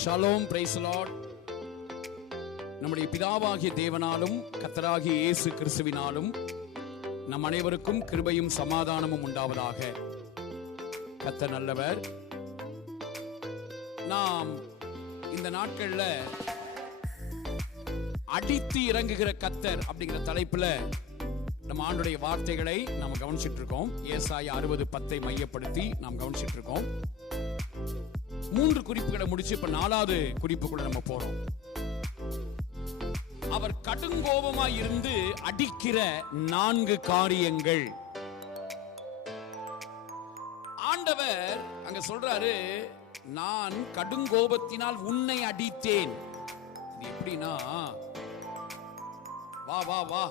Shalom, price Lord. நம்முடைய பிதாவாகிய தேவனாலும் கர்த்தராகிய இயேசு கிறிஸ்துவினாலும் நம் அனைவருக்கும் கிருபையும் சமாதானமும் உண்டாவதாக. கர்த்தர் நல்லவர். நாம் இந்த நாட்கள்ல அடித்து இறங்குகிற கர்த்தர் அப்படிங்கிற தலைப்புல நம்ம ஆண்டுடைய வார்த்தைகளை நாம் கவனிச்சிட்டு இருக்கோம். ஏசாயா 60:10 மையப்படுத்தி நாம் கவனிச்சிட்டு இருக்கோம். 3 குறிப்புகளை முடிச்சு இப்ப 4வது குறிப்புக்குள்ள நம்ம போறோம். அவர் கடுங்கோபமாய் இருந்து அடிக்கிற 4 காரியங்கள். ஆண்டவர் அங்க சொல்றாரு, நான் கடுங்கோபத்தினால் உன்னை அடித்தேன். இது எப்படின்னா, வா வா வா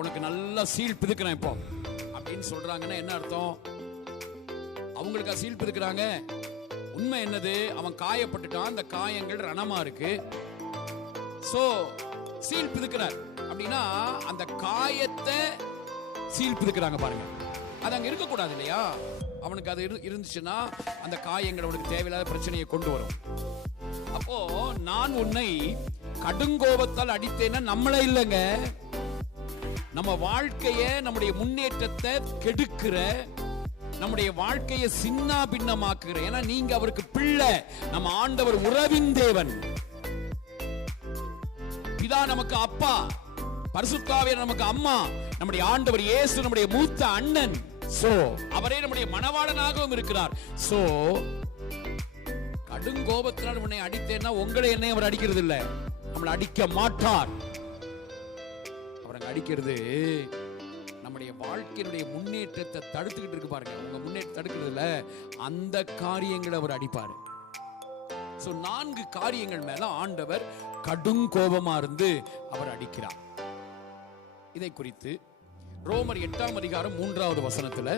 உனக்கு நல்லா சீல் பிதுக்கிறேன் இப்போ அப்படின்னு சொல்றாங்கன்னா என்ன அர்த்தம்? அவங்களுக்கு சீல் பிதுக்கிறாங்க. உண்மை என்னது? அவன் காயப்பட்டுட்டான், அந்த காயங்கள் ரணமா இருக்கு. சோ சீல் பிதுக்கிறார் அப்படின்னா அந்த காயத்தை சீல் பிதுக்கிறாங்க பாருங்க. அது அங்க இருக்க கூடாது இல்லையா? அவனுக்கு அது இருந்துச்சுன்னா அந்த காயங்கள் அவனுக்கு தேவையில்லாத பிரச்சனையை கொண்டு வரும். அப்போ நான் உன்னை கடுங்கோபத்தால் அடித்தேன்னா நம்மளே இல்லைங்க, நம்ம வாழ்க்கைய, நம்முடைய முன்னேற்றத்தை கெடுக்கிற, நம்முடைய வாழ்க்கையை சின்ன பின்னமாக்குகிற. ஏன்னா நீங்க அவருக்கு பிள்ளை, நம்ம ஆண்டவர் உறவின் தேவன். பிதா நமக்கு அப்பா, பரிசுத்த ஆவியானவர் நமக்கு அம்மா, நம்முடைய ஆண்டவர் இயேசு நம்முடைய மூத்த அண்ணன். சோ அவரே நம்முடைய மணவாளனாகவும் இருக்கிறார். சோ கடுங்கோபத்தினால் உன்னை அடித்தேன்னா உங்களை என்னை அவர் அடிக்கிறது இல்லை, நம்மளை அடிக்க மாட்டார். அவர் அடிக்கிறது நம்முடைய வாழ்க்கையினுடைய முன்னேற்றத்தை தடுத்துக்கிட்டு இருக்கு பாருங்க. உங்க முன்னேற்றம் தடுக்கிறதுல அந்த காரியங்களை அவர் அடிப்பாரு. சோ 4 காரியங்கள் மேல ஆண்டவர் கடும் கோபமா இருந்து அவர் அடிக்கிறார். இதை குறித்து ரோமர் 8ஆம் அதிகாரம் 3வது வசனத்துல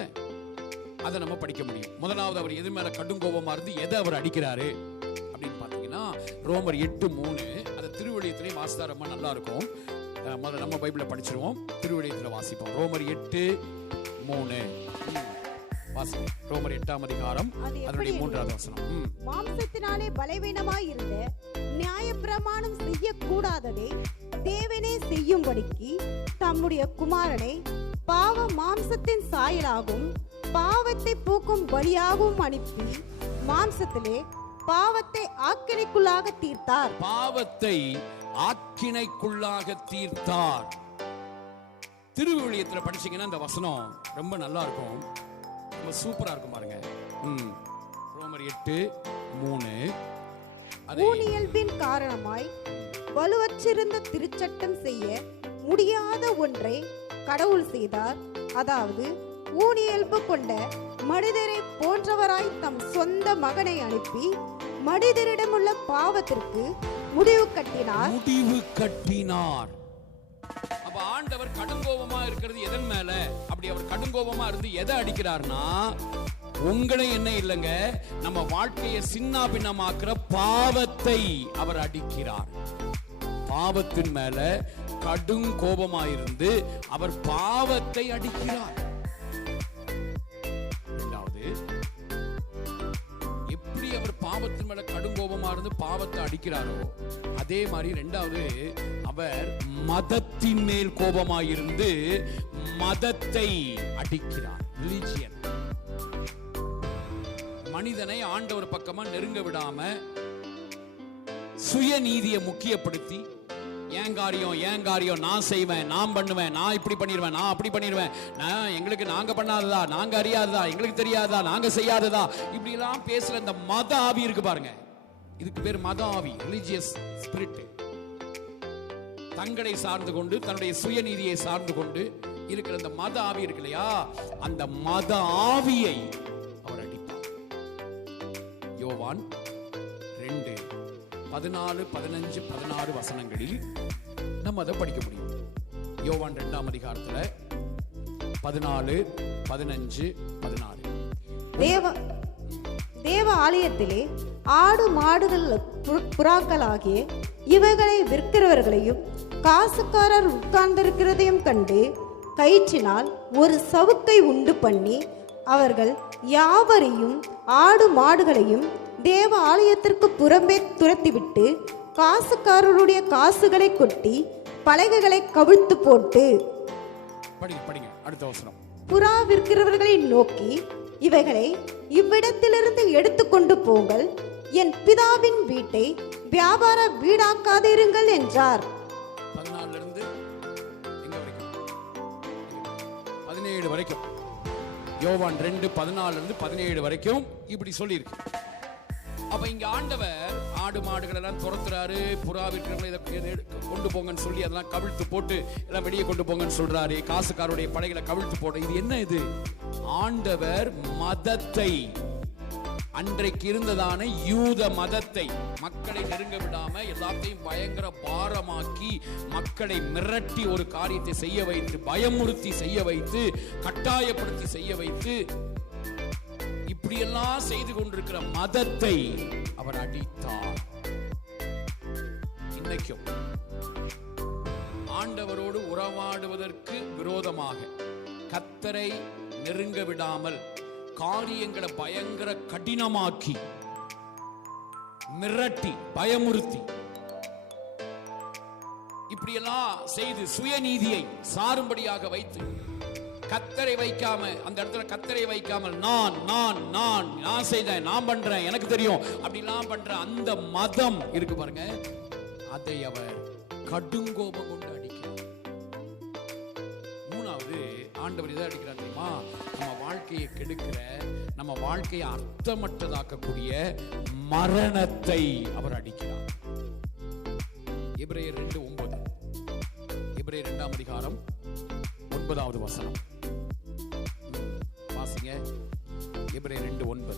அதை நம்ம படிக்க முடியும். முதலாவது அவர் எது மேல கடும் கோபமா இருந்து எதை அவர் அடிக்கிறாரு அப்படின்னு பாத்தீங்கன்னா ரோமர் 8:3. அதை திருவழியத்திலே வாசித்தா ரொம்ப நல்லா இருக்கும். முதல்ல நம்ம பைபிளை படிச்சிருவோம், திருவழியத்தில் வாசிப்போம். ரோமர் 8:3 வாசிப்போம். ரோமர் 8ஆம் அதிகாரம் அதனுடைய 3வது வசனம். மாம்சத்தினாலே பலவீனமாய் இருந்த நியாயப்பிரமாணம் செய்யக்கூடாததை தேவனே செய்யும்படிக்கு தம்முடைய குமாரனை பாவ மாம்சத்தின் சாயலாகவும் பாவத்தை போக்கும் பலியாகவும் அனுப்பி மாம்சத்திலே பாவத்தை ஆக்கினைக்குள்ளாக தீர்த்தார். பாவத்தை ஆக்கினைக்குள்ளாக தீர்த்தார். திருவிழியத்தில் படிச்சீங்கன்னா இந்த வசனம் ரொம்ப நல்லா இருக்கும், ரொம்ப சூப்பரா இருக்கும் பாருங்க. ரோமர் 8:3. ஊனியல்பின் காரணமாய் வலுவற்றிருந்த திருச்சட்டம் செய்ய முடியாத ஒன்றை கடவுள் செய்தார். அதாவது ஊனியல்பு கொண்ட மனிதரை போன்றவராய் தம் சொந்த மகனை அனுப்பி மனிதரிடமுள்ள பாவத்திற்கு முடிவு கட்டினார். அப்ப ஆண்டவர் கடுங்கோபமா இருக்கிறது எதன் மேல? அப்படி அவர் கடுங்கோபமா இருந்து எதை அடிக்கிறார்னா, உங்களை என்ன இல்லைங்க, நம்ம வாழ்க்கையை சின்ன பின்னமாக்குற பாவத்தை அவர் அடிக்கிறார். பாவத்தின் மேல கடும் கோபமா இருந்து அவர் பாவத்தை அடிக்கிறார். எப்படி அவர் பாவத்தின் மேல கடும் கோபமா இருந்து பாவத்தை அடிக்கிறாரோ அதே மாதிரி 2வது அவர் மதத்தின் மேல் கோபமாயிருந்து மதத்தை அடிக்கிறார். ரிலிஜியன். மனிதனை ஆண்டவர் பக்கமா நெருங்க விடாம சுயநீதியை முக்கியப்படுத்தி ஏன் காரியம் நான் செய்வேன், நான் பண்ணுவேன், நான் இப்படி பண்ணிடுவேன், நான் அப்படி பண்ணிடுவேன், எங்களுக்கு நாங்க பண்ணாததா, நாங்க அறியாததா, எங்களுக்கு தெரியாததா, நாங்க செய்யாததா, இப்படி எல்லாம் பேசுற இந்த மத ஆவி இருக்கு பாருங்க. இதுக்கு பேர் மத ஆவி, ரிலிஜியஸ் ஸ்பிரிட். தங்களை சார்ந்து கொண்டு தன்னுடைய சுயநீதியை சார்ந்து கொண்டு இருக்கிற இந்த மத ஆவி இருக்கு இல்லையா, அந்த மத ஆவியை அவர் அடிப்பார். யோவான் 2:14, 15, 16 வசனங்களில் நம்ம அதை படிக்க முடியும். யோவான் 2ஆம் அதிகாரத்துல 14, 15, 16. தேவ ஆலயத்திலே ஆடு மாடுகள் புறாக்களாகிய இவைகளை விற்கிறவர்களையும் காசுக்காரர் உட்கார்ந்திருக்கிறதையும் கண்டு கயிற்றினால் ஒரு சவுக்கை உண்டு பண்ணி அவர்கள் யாவரையும் ஆடு மாடுகளையும் தேவ ஆலயத்திற்கு புறம்பே துரத்திவிட்டு காசுக்காரருடைய காசுகளை கொட்டி பலகைகளை கவிழ்த்து போட்டு. படிங்க அடுத்த வசனம். புறா விற்கிறவர்களை நோக்கி, இவைகளை இவ்விடத்திலிருந்து எடுத்துக்கொண்டு போங்கள், என் பிதாவின் வீட்டை வியாபார வீடாக்காதிருங்கள் என்றார். 14 இருந்து எங்க வரைக்கும்? 17 வரைக்கும். யோவான் 2:14 இருந்து 17 வரைக்கும் இப்படி சொல்லியிருக்கு. அப்ப இங்க ஆண்டவர் ஆடு மாடுகள் எல்லாம் துரத்துறாரு, புறா விற்கிறவங்களை கொண்டு போங்கன்னு சொல்லி அதெல்லாம் கவிழ்த்து போட்டு எல்லாம் வெளியே கொண்டு போங்கன்னு சொல்றாரு. காசுக்காரருடைய படைகளை கவிழ்த்து போட. இது என்ன? இது ஆண்டவர் மதத்தை, அன்றைக்கு இருந்ததான யூத மதத்தை மக்களை நெருங்க விடாம எல்லாத்தையும் பயங்கர பாரமாக்கி மக்களை மிரட்டி ஒரு காரியத்தை செய்ய வைத்து, பயமுறுத்தி செய்ய வைத்து, கட்டாயப்படுத்தி செய்ய வைத்து, இப்படியெல்லாம் செய்து கொண்டிருக்கிற மதத்தை அவர் அடித்தார். இன்னைக்கும் ஆண்டவரோடு உறவாடுவதற்கு விரோதமாக கர்த்தரை நெருங்க விடாமல் காரியங்களை பயங்கர கடினமாக்கி மிரட்டி பயமுறுத்தி இப்படியெல்லாம் செய்து சுயநீதியை சாரும்படியாக வைத்து கர்த்தரை வைக்காம, அந்த இடத்துல கர்த்தரை வைக்காமல் நான் நான் நான் நான் செய்தேன், நான் பண்றேன், எனக்கு தெரியும் அப்படிலாம் பண்ற அந்த மதம் இருக்கு பாருங்க, அதை அவர் கடுங்கோபம் கொண்டு அடிக்கிறார். மூணாவது ஆண்டவர் இதை அடிக்கிறார் தெரியுமா? நம்ம வாழ்க்கையை கெடுக்கிற, நம்ம வாழ்க்கையை அர்த்தமற்றதாக்கக்கூடிய மரணத்தை அவர் அடிக்கிறார். எபிரேயர் 2:9, எபிரேயர் 2ஆம் அதிகாரம் 9வது வசனம் வாசிங்க. எபிரேயர் 2:9.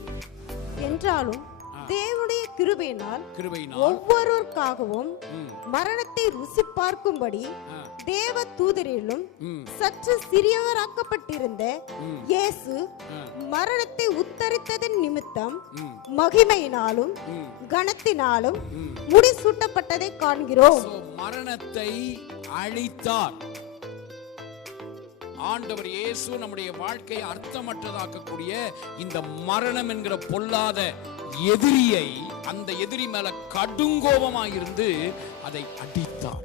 என்றாலும் தேவனுடைய கிருபையினால் ஒவ்வொருவருக்காகவும் மரணத்தை ருசி பார்க்கும்படி தேவ தூதரிலும் சற்று சிறியவராக்கப்பட்டிருந்த இயேசு மரணத்தை உத்தரித்ததன் நிமித்தம் மகிமையினாலும் கனத்தினாலும் முடிசூட்டப்பட்டதை காண்கிறோம். மரணத்தை அழித்தார் ஆண்டவர் இயேசு. நம்முடைய வாழ்க்கையை அர்த்தமற்றதாக்கக்கூடிய இந்த மரணம் என்கிற பொல்லாத எதிரியை, அந்த எதிரி மேல கடுங்கோபமாயிருந்து அதை அடித்தார்.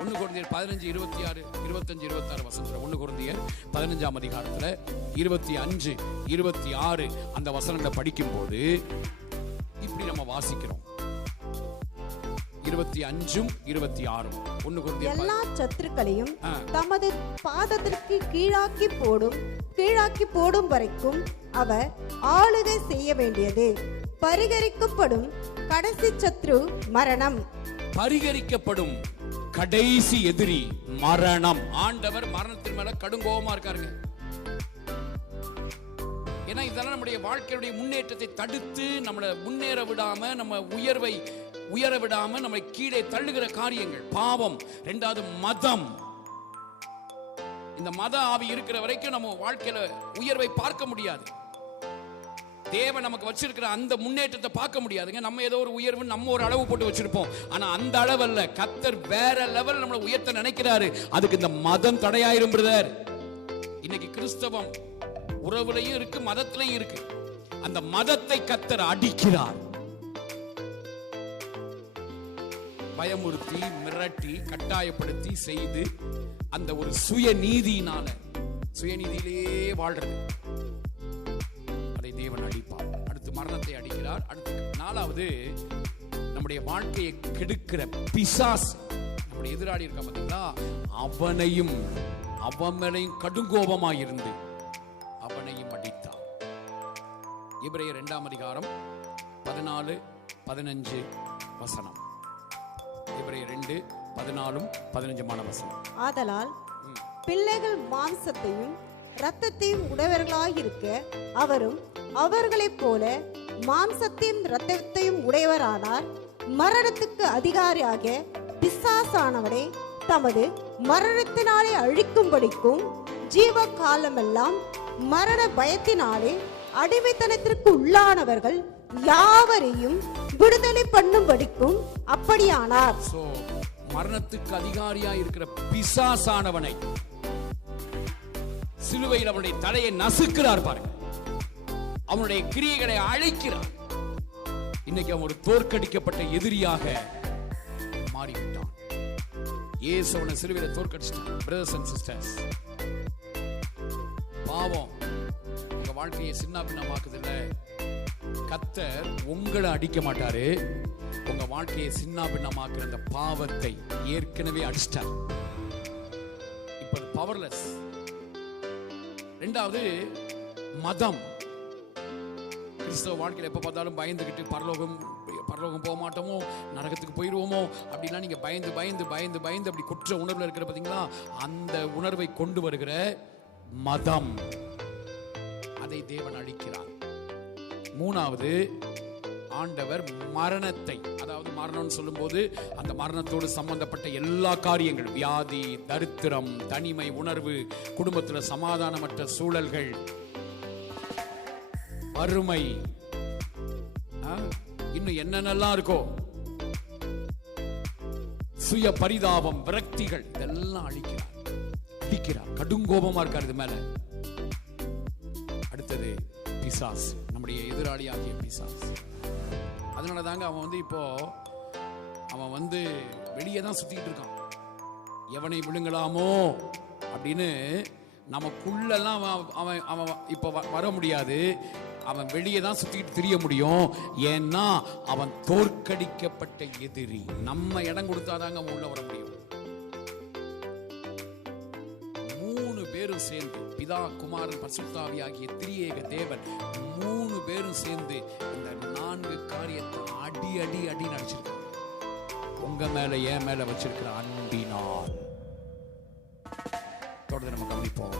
1 கொரிந்தியர் 15:26, 25, 26 வசனத்துல 1 கொரிந்தியர் 15ஆம் அதிகாரத்துல 25, 26 அந்த வசனங்களை படிக்கும்போது இப்படி நம்ம வாசிக்கிறோம். 25, 26. 1 கொரிந்தியர் எல்லா சத்துருக்களையும் தமது பாதத்திற்கு கீழாக்கி போடும் வரைக்கும் அவர் ஆளுகை செய்ய வேண்டியது. பரிகரிக்கப்படும் கடைசி சத்ரு மரணம். பரிகரிக்கப்படும் கடைசி எதிரி மரணம். ஆண்டவர் மரணத்தின் மேல கடுங்கோபமா இருக்காருங்க. ஏன்னா இதெல்லாம் நம்முடைய வாழ்க்கையுடைய முன்னேற்றத்தை தடுத்து நம்மளை முன்னேற விடாம, நம்ம உயர விடாம நம்மை கீழே தள்ளுகிற காரியங்கள் பாவம். 2வது மதம். இந்த மத ஆவி இருக்கிற வரைக்கும் நம்ம வாழ்க்கையில உயர்வை பார்க்க முடியாது. தேவன் நமக்கு வச்சிருக்கிற அந்த முன்னேற்றத்தை பார்க்க முடியாதுங்க. நம்ம ஏதோ ஒரு உயர்வு நம்ம ஒரு அளவு போட்டு வச்சிருப்போம். ஆனா அந்த அளவு அல்ல. கர்த்தர் வேற லெவல் நம்மளை உயர்த்த நினைக்கிறாரு. அதுக்கு இந்த மதம் தடையாயிரும் பிரதர். இன்னைக்கு கிறிஸ்தவம் உறவுலையும் இருக்கு, மதத்திலையும் இருக்கு. அந்த மதத்தை கர்த்தர் அடிக்கிறார். பயமுறுத்தி மிரட்டி கட்டாயப்படுத்தி செய்து அந்த ஒரு சுயநீதியிலேயே வாழ்றது, அதை தேவன் அடிப்பார். அடுத்து மரணத்தை அடிக்கிறார். அடுத்து 4வது நம்முடைய வாழ்க்கையை கெடுக்கிற பிசாசு, நம்முடைய எதிராளி இருக்க பார்த்தீங்களா, அவனையும் கடுங்கோபமாயிருந்து அவனையும் அடித்தார். எபிரேயர் 2ஆம் அதிகாரம் 14, 15 வசனம். எபிரேயர் 2:14, 15 வசனம். ஆதலால் பிள்ளைகள் மாம்சத்தையும் இரத்தத்தையும் உடையவர்களாயிருக்க அவரும் அவர்களைப் போல மாம்சத்தையும் இரத்தத்தையும் உடையவரானார். மரணத்துக்கு அதிகாரியாக பிசாசானவரை தமது மரணத்தினாலே அழிக்கும்படிக்கும் ஜீவ காலமெல்லாம் மரண பயத்தினாலே அடிமைத்தனத்திற்கு உள்ளானவர்கள் யாவரையும் விடுதலை பண்ணும்படிக்கும் அப்படியானார். மரணத்துக்கு அதிகாரியா இருக்கிற பிசாசானவனை சிலுவையில் அவனுடைய தலையை நசுக்கிறார் பாருங்க. அவனுடைய கிரியைகளை அழிக்கிறார். இன்னைக்கு அவன் ஒரு தோற்கடிக்கப்பட்ட எதிரியாக மாறிவிட்டான். இயேசு அவனை சிலுவையில தோற்கடிச்சிட்டான். பிரதர்ஸ் அண்ட் சிஸ்டர்ஸ், பாவம் உங்க வாழ்க்கையை சின்ன பின்னமாக்குதில்ல. கர்த்தர் உங்களை அடிக்க மாட்டாரு, உங்க வாழ்க்கையை சின்ன பின்னமாக்குற அந்த பாவத்தை ஏற்கனவே அடிச்சிட்டார். இப்ப பவர்லெஸ். ரெண்டாவது மதம். கிறிஸ்தவ வாழ்க்கையில் எப்போ பார்த்தாலும் பயந்துக்கிட்டு பரலோகம் போக மாட்டோமோ, நரகத்துக்கு போயிடுவோமோ அப்படின்னா நீங்க பயந்து பயந்து பயந்து பயந்து அப்படி குற்ற உணர்வில் இருக்கிற பார்த்தீங்களா, அந்த உணர்வை கொண்டு வருகிற மதம், அதை தேவன் அழிக்கிறார். மூணாவது, ஆண்டவர் மரணத்தை, அதாவது மரணம்னு சொல்லும்போது அந்த மரணத்தோடு சம்பந்தப்பட்ட எல்லா காரியங்கள், வியாதி, தரித்திரம், தனிமை உணர்வு, குடும்பத்தில் சமாதானமற்ற சூழல்கள், வறுமை, இன்னும் என்னென்னலாம் இருக்கோ, சுய பரிதாபம், விரக்திகள், இதெல்லாம் அழிக்கிறார். கடுங்கோபமா இருக்கார் இது மேல. அடுத்தது பிசாஸ், நம்முடைய எதிராளியாகிய பிசாஸ். அதனால தாங்க அவன் இப்போ வெளியே தான் சுத்திட்டு இருக்கான். எவனை விழுங்கலாமோ அப்படின்னு நமக்குள்ளெல்லாம் அவன் இப்போ வர முடியாது. அவன் வெளியே தான் சுத்திட்டு திரிய முடியும். ஏன்னா அவன் தோற்கடிக்கப்பட்ட எதிரி. நம்ம இடம் கொடுத்தாதாங்க அவன் உள்ள வர முடியும். 3 பேரும் சேர்ந்து, பிதா, குமாரன், பரிசுத்த ஆவி ஆகிய திரியேக தேவன் 3 பேரும் சேர்ந்து இந்த 4 காரியத்தை அடி அடி அடி நடிச்சிருக்காங்க. உங்க மேல என் மேல வச்சிருக்கிற அன்பினால். தொடர்ந்து நம்ம கவனிப்போம்.